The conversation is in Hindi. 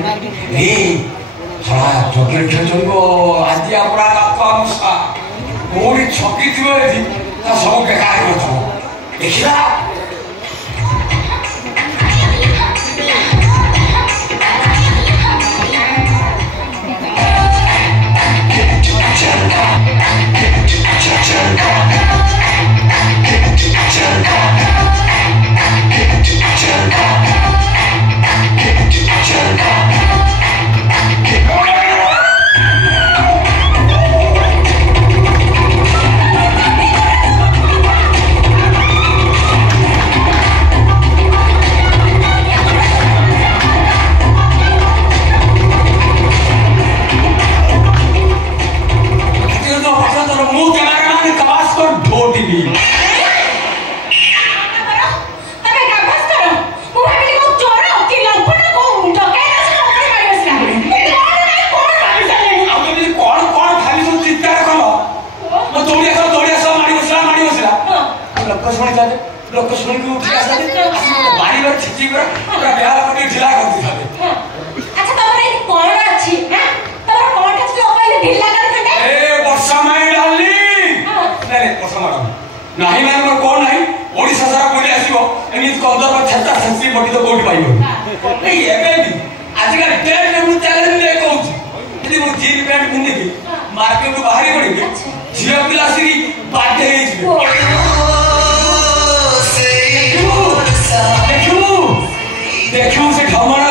रे थोड़ा चॉकलेट खेल चलो आज अपना आपको आमुसा मोरी छकी थी रे ता सब बेकार हो तो देखिला लोग सुन के उठ गया बारी बार छिची कर पूरा बिहार के जिला कर दी साले अच्छा तमरे कोन अछि हैं तमरा कोन अछि लोग पहले ढिला कर खंडे ए वर्षा में डाली नहीं वर्षा मैडम नहीं मैं मोर कोन नहीं ओडिसा सारा बोली आसीबो एनी कदर पर छत्ता छत्ती बडी तो कोट पाइबो नहीं एबे भी आजकल ट्रेन में मु चले ले कहूची यदि मु जीन पैंट पिन्ने की मार्केट को बाहरी पड़ेगी झियो पिलासी बाटे हे छी देखू से घमरा